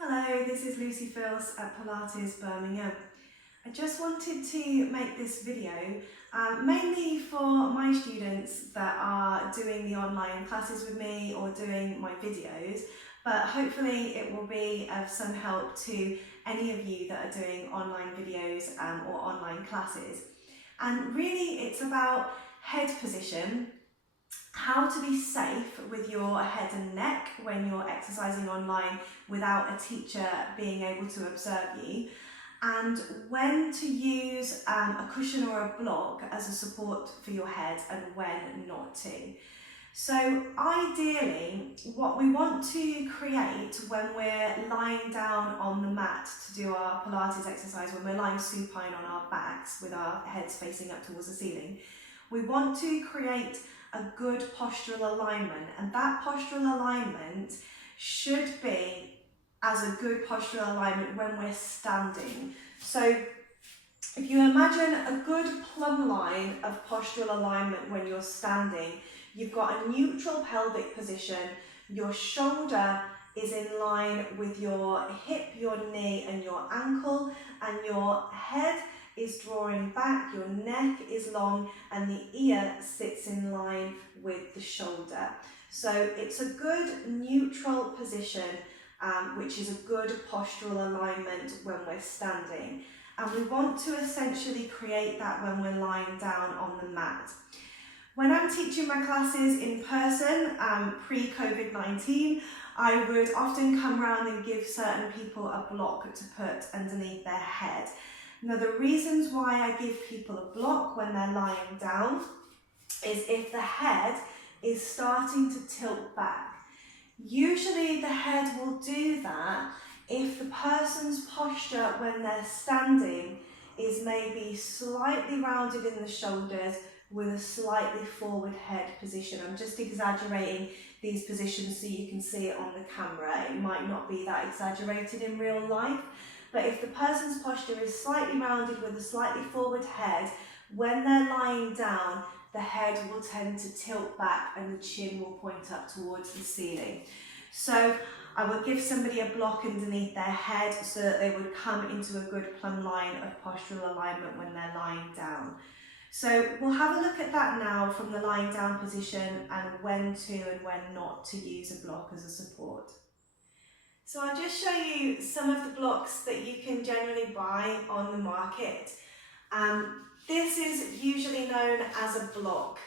Hello, this is Filce at Pilates Birmingham. I just wanted to make this video mainly for my students that are doing the online classes with me or doing my videos, but hopefully it will be of some help to any of you that are doing online videos or online classes. And really it's about head position, how to be safe with your head and neck when you're exercising online without a teacher being able to observe you, and when to use a cushion or a block as a support for your head and when not to. So ideally, what we want to create when we're lying down on the mat to do our Pilates exercise, when we're lying supine on our backs with our heads facing up towards the ceiling, we want to create a good postural alignment, and that postural alignment should be as a good postural alignment when we're standing. So if you imagine a good plumb line of postural alignment when you're standing, you've got a neutral pelvic position, your shoulder is in line with your hip, your knee and your ankle, and your head is drawing back, your neck is long, and the ear sits in line with the shoulder. So it's a good neutral position, which is a good postural alignment when we're standing. And we want to essentially create that when we're lying down on the mat. When I'm teaching my classes in person, pre-COVID-19, I would often come around and give certain people a block to put underneath their head. Now, the reasons why I give people a block when they're lying down is if the head is starting to tilt back. Usually the head will do that if the person's posture when they're standing is maybe slightly rounded in the shoulders with a slightly forward head position. I'm just exaggerating these positions so you can see it on the camera. It might not be that exaggerated in real life. But if the person's posture is slightly rounded with a slightly forward head, when they're lying down, the head will tend to tilt back and the chin will point up towards the ceiling. So I will give somebody a block underneath their head so that they would come into a good plumb line of postural alignment when they're lying down. So we'll have a look at that now from the lying down position and when to and when not to use a block as a support. So I'll just show you some of the blocks that you can generally buy on the market. This is usually known as a block.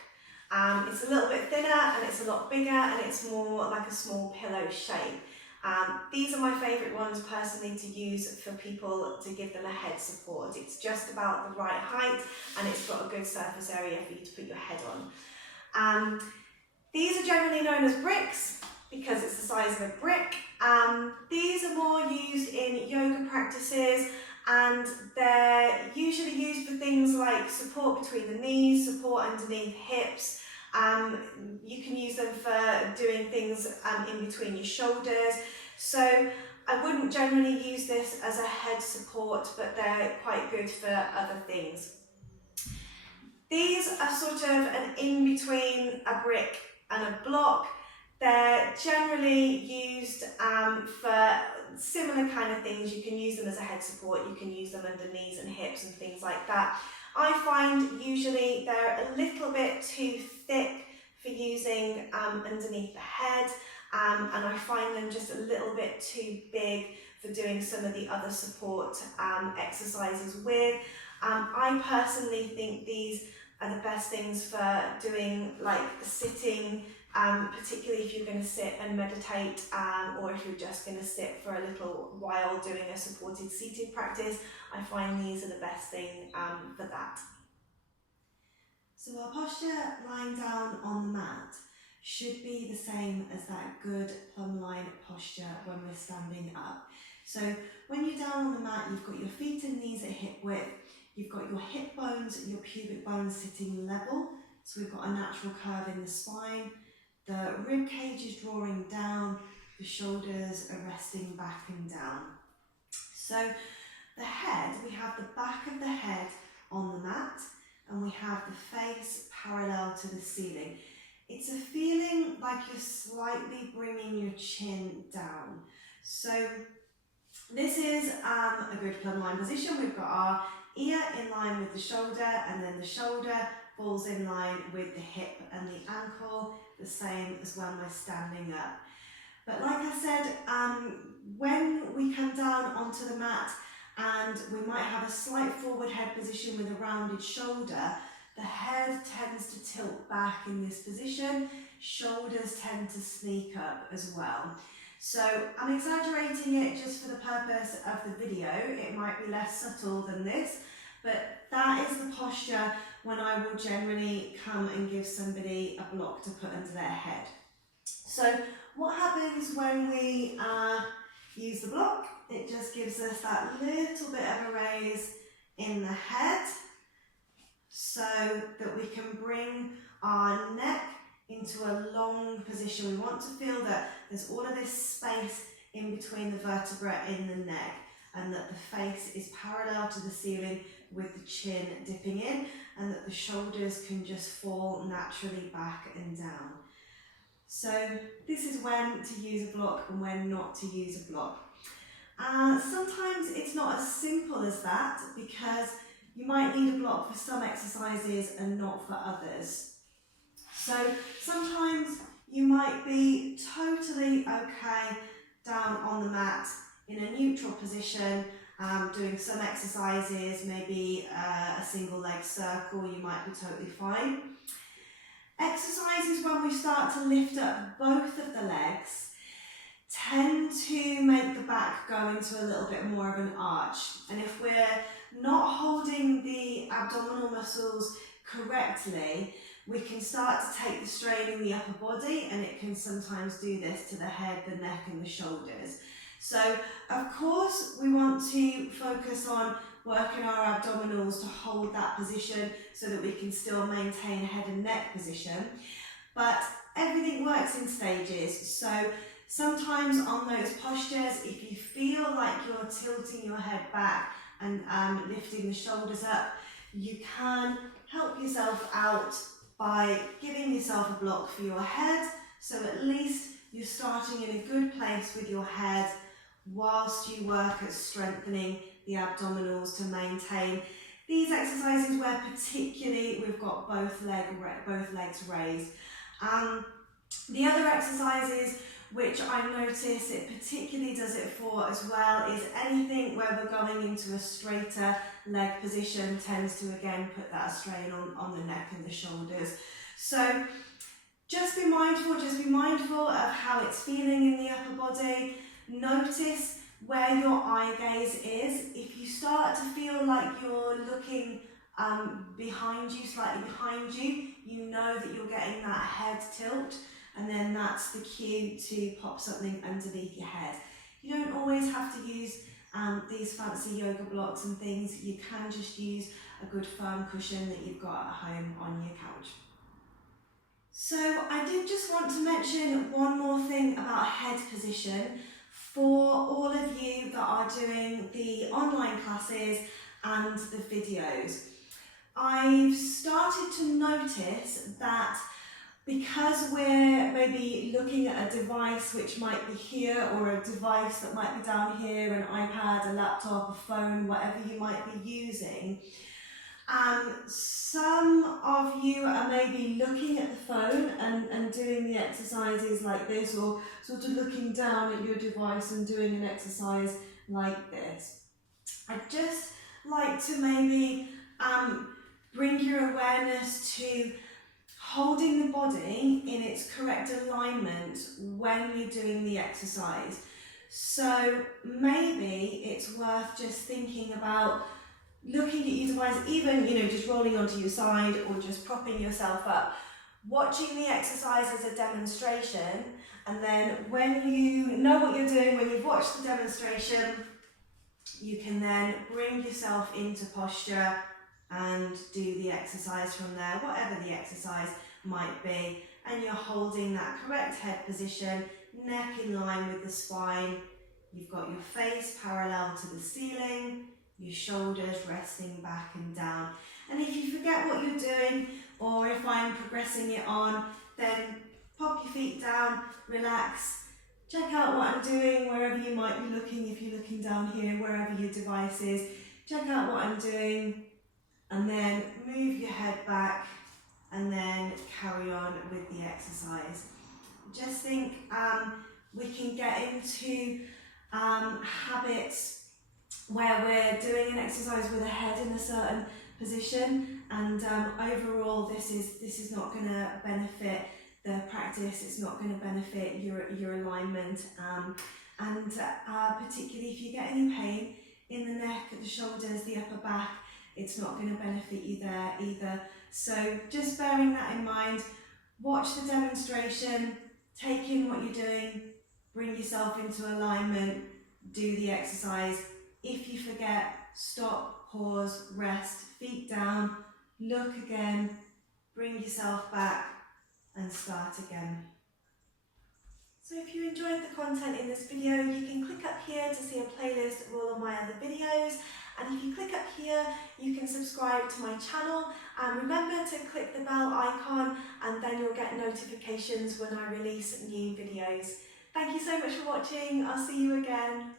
It's a little bit thinner and it's a lot bigger and it's more like a small pillow shape. These are my favourite ones personally to use for people to give them a head support. It's just about the right height and it's got a good surface area for you to put your head on. These are generally known as bricks because it's the size of a brick. These are more used in yoga practices and they're usually used for things like support between the knees, support underneath hips. You can use them for doing things in between your shoulders. So I wouldn't generally use this as a head support, but they're quite good for other things. These are sort of an in-between a brick and a block. They're generally used for similar kind of things. You can use them as a head support, you can use them under knees and hips and things like that. I find usually they're a little bit too thick for using underneath the head, and I find them just a little bit too big for doing some of the other support exercises with. I personally think these are the best things for doing like sitting, particularly if you're going to sit and meditate, or if you're just going to sit for a little while doing a supported seated practice. I find these are the best thing for that. So our posture lying down on the mat should be the same as that good plumb line posture when we're standing up. So when you're down on the mat, you've got your feet and knees at hip width, you've got your hip bones and your pubic bones sitting level, so we've got a natural curve in the spine. The rib cage is drawing down, the shoulders are resting back and down. So the head, we have the back of the head on the mat and we have the face parallel to the ceiling. It's a feeling like you're slightly bringing your chin down. So This is a good plumb line position. We've got our ear in line with the shoulder, and then the shoulder falls in line with the hip and the ankle, the same as when we're standing up. But like I said, when we come down onto the mat and we might have a slight forward head position with a rounded shoulder, the head tends to tilt back in this position, shoulders tend to sneak up as well. So I'm exaggerating it just for the purpose of the video. It might be less subtle than this, but that is the posture when I will generally come and give somebody a block to put under their head. So what happens when we use the block? It just gives us that little bit of a raise in the head so that we can bring our neck into a long position. We want to feel that there's all of this space in between the vertebrae in the neck, and that the face is parallel to the ceiling with the chin dipping in, and that the shoulders can just fall naturally back and down. So this is when to use a block and when not to use a block. Sometimes it's not as simple as that, because you might need a block for some exercises and not for others. So sometimes you might be totally okay down on the mat in a neutral position, doing some exercises, maybe a single leg circle, you might be totally fine. Exercises when we start to lift up both of the legs tend to make the back go into a little bit more of an arch. And if we're not holding the abdominal muscles correctly, we can start to take the strain in the upper body, and it can sometimes do this to the head, the neck and the shoulders. So of course we want to focus on working our abdominals to hold that position so that we can still maintain head and neck position, but everything works in stages. So sometimes on those postures, if you feel like you're tilting your head back and lifting the shoulders up, you can help yourself out by giving yourself a block for your head, so at least you're starting in a good place with your head whilst you work at strengthening the abdominals to maintain these exercises where particularly we've got both legs raised. The other exercises which I notice it particularly does it for as well is anything where we're going into a straighter leg position tends to again put that strain on the neck and the shoulders. So just be mindful of how it's feeling in the upper body. Notice where your eye gaze is. If you start to feel like you're looking behind you, slightly behind you, you know that you're getting that head tilt, and then that's the cue to pop something underneath your head. You don't always have to use these fancy yoga blocks and things. You can just use a good firm cushion that you've got at home on your couch. So I did just want to mention one more thing about head position for all of you that are doing the online classes and the videos. I've started to notice that because we're maybe looking at a device which might be here, or a device that might be down here, an iPad, a laptop, a phone, whatever you might be using, some of you are maybe looking at the phone and doing the exercises like this, or sort of looking down at your device and doing an exercise like this. I'd just like to maybe bring your awareness to holding the body in its correct alignment when you're doing the exercise. So maybe it's worth just thinking about looking at your device, even just rolling onto your side or just propping yourself up, watching the exercise as a demonstration, and then when you know what you're doing, when you've watched the demonstration, you can then bring yourself into posture and do the exercise from there, whatever the exercise might be, and you're holding that correct head position, neck in line with the spine, you've got your face parallel to the ceiling, your shoulders resting back and down. And if you forget what you're doing, or if I'm progressing it on, then pop your feet down, relax, Check out what I'm doing wherever you might be looking, if you're looking down here, wherever your device is. Check out what I'm doing and then move your head back and then carry on with the exercise. Just think we can get into habits where we're doing an exercise with a head in a certain position, and overall this is not going to benefit the practice, it's not going to benefit your alignment, and particularly if you get any pain in the neck, the shoulders, the upper back, it's not going to benefit you there either. So just bearing that in mind, watch the demonstration, take in what you're doing, bring yourself into alignment, do the exercise. If you forget, stop, pause, rest, feet down, look again, bring yourself back and start again. So if you enjoyed the content in this video, you can click up here to see a playlist of all of my other videos, and if you click up here you can subscribe to my channel, and remember to click the bell icon and then you'll get notifications when I release new videos. Thank you so much for watching, I'll see you again.